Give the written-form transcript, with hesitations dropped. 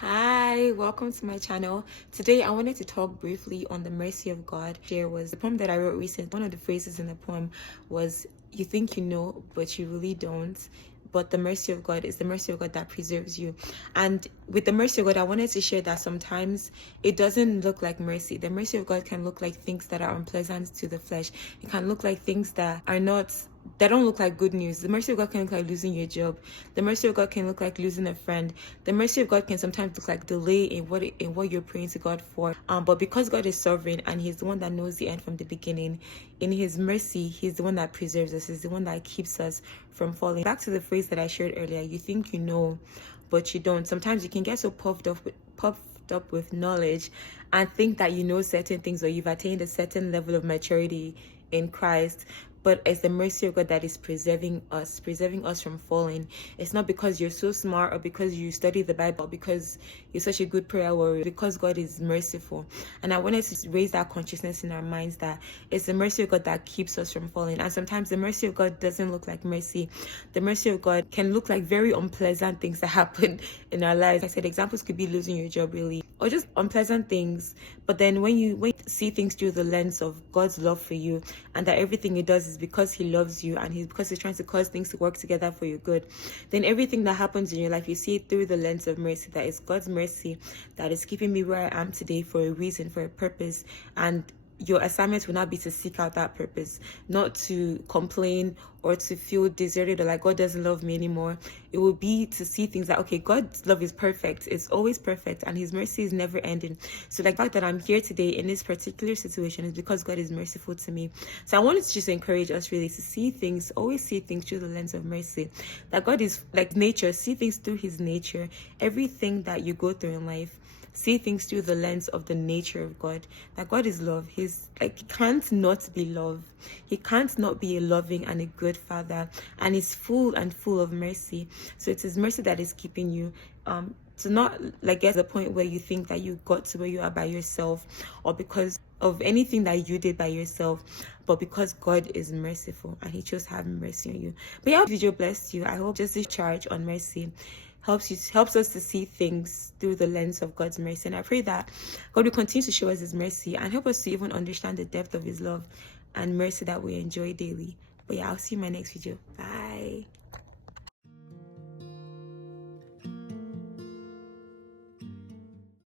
Hi, welcome to my channel. Today I wanted to talk briefly on the mercy of God. There was the poem that I wrote recently. One of the phrases in the poem was, "You think you know, but you really don't." But the mercy of God is the mercy of God that preserves you. And with the mercy of God, I wanted to share that sometimes it doesn't look like mercy. The mercy of God can look like things that are unpleasant to the flesh. It can look like things that are not, that don't look like good news. The mercy of God can look like losing your job. The mercy of God can look like losing a friend. The mercy of God can sometimes look like delay in what you're praying to God for. But because God is sovereign and He's the one that knows the end from the beginning, in His mercy, He's the one that preserves us. He's the one that keeps us from falling. Back to the phrase that I shared earlier, you think you know, but you don't. Sometimes you can get so puffed up with knowledge and think that you know certain things or you've attained a certain level of maturity in Christ, but it's the mercy of God that is preserving us from falling. It's not because you're so smart or because you study the Bible, because you're such a good prayer warrior, because God is merciful. And I wanted to raise that consciousness in our minds that it's the mercy of God that keeps us from falling. And sometimes the mercy of God doesn't look like mercy. The mercy of God can look like very unpleasant things that happen in our lives. Like I said, examples could be losing your job, really, or just unpleasant things. But then when you see things through the lens of God's love for you, and that everything He does is because He loves you and because He's trying to cause things to work together for your good, then everything that happens in your life, you see it through the lens of mercy, that is God's mercy that is keeping me where I am today for a reason, for a purpose. And your assignment will not be to seek out that purpose, not to complain or to feel deserted or like God doesn't love me anymore. It will be to see things that, okay, God's love is perfect. It's always perfect and His mercy is never ending. So like the fact that I'm here today in this particular situation is because God is merciful to me. So I wanted to just encourage us really to see things, always see things through the lens of mercy. That God is like nature, see things through His nature. Everything that you go through in life, see things through the lens of the nature of God. That God is love. He's like, He can't not be love. He can't not be a loving and a good Father, and He's full of mercy. So it's His mercy that is keeping you to not like get to the point where you think that you got to where you are by yourself, or because of anything that you did by yourself, but because God is merciful and He chose to have mercy on you. But yeah, this video blessed you. I hope just this charge on mercy helps us to see things through the lens of God's mercy. And I pray that God will continue to show us His mercy and help us to even understand the depth of His love and mercy that we enjoy daily. But yeah, I'll see you in my next video. Bye.